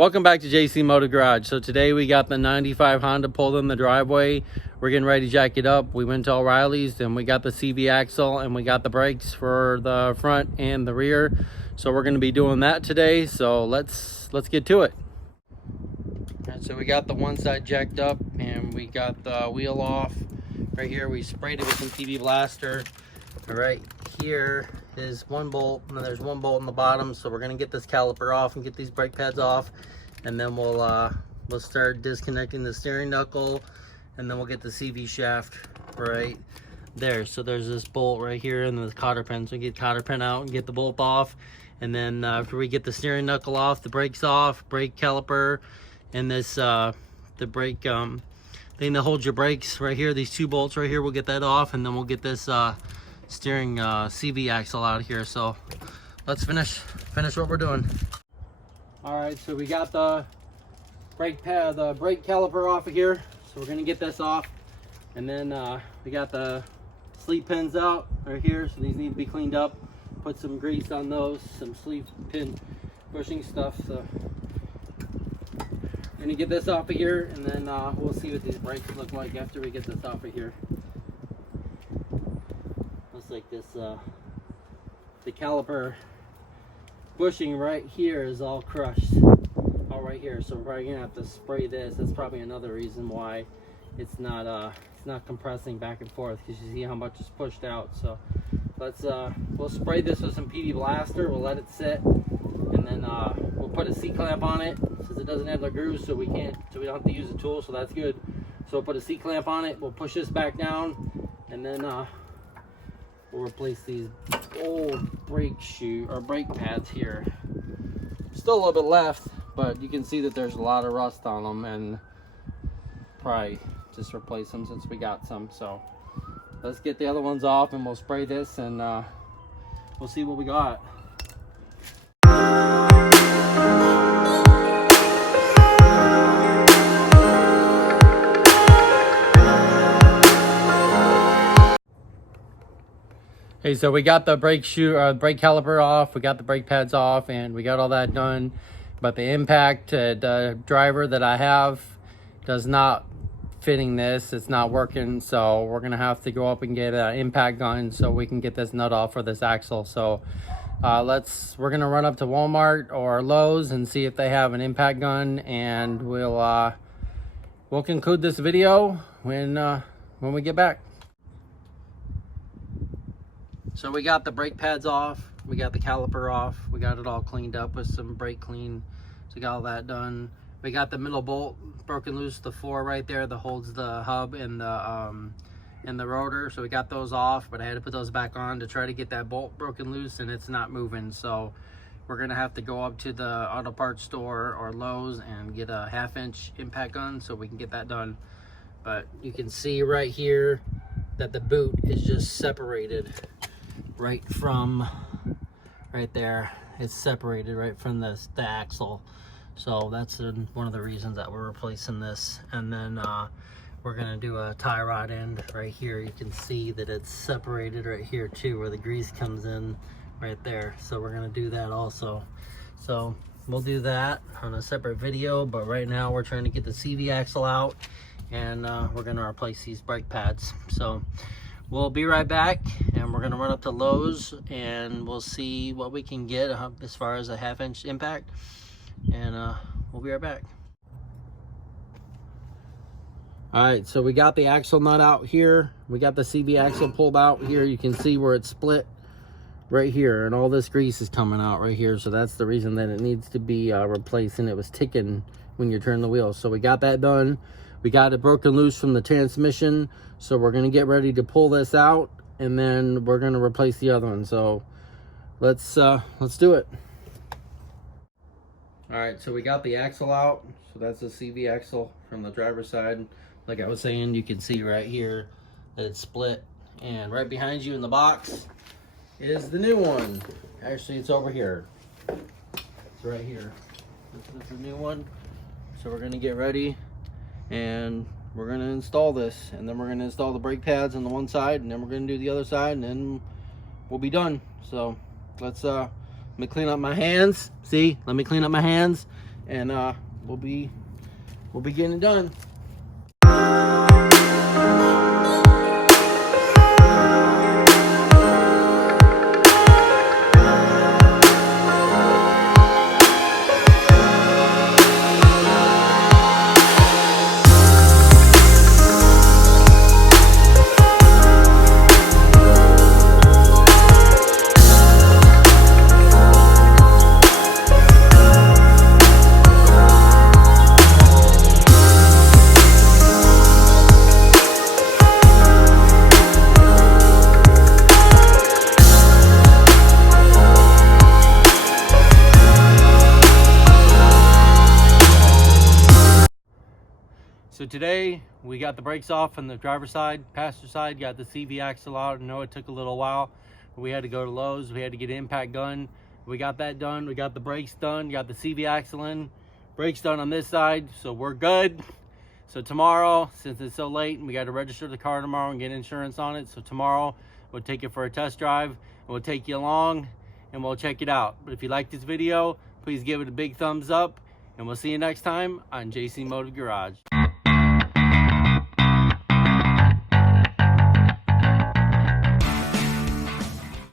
Welcome back to JC Motor Garage. So today we got the 95 Honda pulled in the driveway. We're getting ready to jack it up. We went to O'Reilly's and we got the CV axle and we got the brakes for the front and the rear. So we're going to be doing that today. So let's get to it. All right, so we got the one side jacked up and we got the wheel off. Right here we sprayed it with some PB Blaster. Right here is one bolt and then there's one bolt in the bottom, so we're going to get this caliper off and get these brake pads off, and then we'll start disconnecting the steering knuckle, and then we'll get the CV shaft right there. So there's this bolt right here and the cotter pin, so we get cotter pin out and get the bolt off, and then after we get the steering knuckle off, the brakes off, brake caliper, and this the brake thing that holds your brakes right here, these two bolts right here, we'll get that off, and then we'll get this steering CV axle out of here. So let's finish what we're doing. All right, so we got the brake pad, the brake caliper off of here, so we're gonna get this off, and then we got the sleeve pins out right here, so these need to be cleaned up. Put some grease on those, some sleeve pin bushing stuff. So we're gonna get this off of here, and then we'll see what these brakes look like after we get this off of here. Like this the caliper bushing right here is all crushed, all right here, so we're probably gonna have to spray this. That's probably another reason why it's not compressing back and forth, because you see how much is pushed out. So let's we'll spray this with some PB Blaster. We'll let it sit, and then we'll put a C-clamp on it since it doesn't have the grooves, so we don't have to use a tool, so that's good. So we'll put a C-clamp on it, we'll push this back down, and then we'll replace these old brake pads here. Still a little bit left, but you can see that there's a lot of rust on them, and probably just replace them since we got some. So let's get the other ones off and we'll spray this, and we'll see what we got. Hey, so we got the brake caliper off, we got the brake pads off, and we got all that done. But the impact driver that I have does not fitting this. It's not working, so we're gonna have to go up and get an impact gun so we can get this nut off for this axle. So we're gonna run up to Walmart or Lowe's and see if they have an impact gun, and we'll conclude this video when we get back. So we got the brake pads off, we got the caliper off, we got it all cleaned up with some brake clean, so we got all that done. We got the middle bolt broken loose, the 4 right there that holds the hub and the rotor, so we got those off, but I had to put those back on to try to get that bolt broken loose, and it's not moving. So we're gonna have to go up to the auto parts store or Lowe's and get a 1/2-inch impact gun so we can get that done. But you can see right here that the boot is just separated right from right there. It's separated right from the axle, so that's one of the reasons that we're replacing this. And then we're gonna do a tie rod end right here. You can see that it's separated right here too, where the grease comes in right there. So we're gonna do that also. So we'll do that on a separate video, but right now we're trying to get the CV axle out, and we're gonna replace these brake pads. So we'll be right back, and we're gonna run up to Lowe's and we'll see what we can get as far as a 1/2-inch impact, and we'll be right back. All right, so we got the axle nut out here. We got the CV axle pulled out here. You can see where it's split right here, and all this grease is coming out right here. So that's the reason that it needs to be replaced, and it was ticking when you turn the wheel. So we got that done. We got it broken loose from the transmission, so we're gonna get ready to pull this out, and then we're gonna replace the other one. So let's do it. All right, so we got the axle out. So that's the CV axle from the driver's side. Like I was saying, you can see right here that it's split, and right behind you in the box is the new one. Actually, it's over here. It's right here. This is the new one. So we're gonna get ready, and we're going to install this, and then we're going to install the brake pads on the one side, and then we're going to do the other side, and then we'll be done. So let's let me clean up my hands. See, let me clean up my hands, and we'll be getting it done. So today we got the brakes off on the driver's side, passenger side, got the CV axle out. I know it took a little while. We had to go to Lowe's, we had to get an impact gun. We got that done, we got the brakes done, got the CV axle in, brakes done on this side, so we're good. So tomorrow, since it's so late and we got to register the car tomorrow and get insurance on it, so tomorrow we'll take it for a test drive and we'll take you along and we'll check it out. But if you like this video, please give it a big thumbs up and we'll see you next time on JC Motor Garage.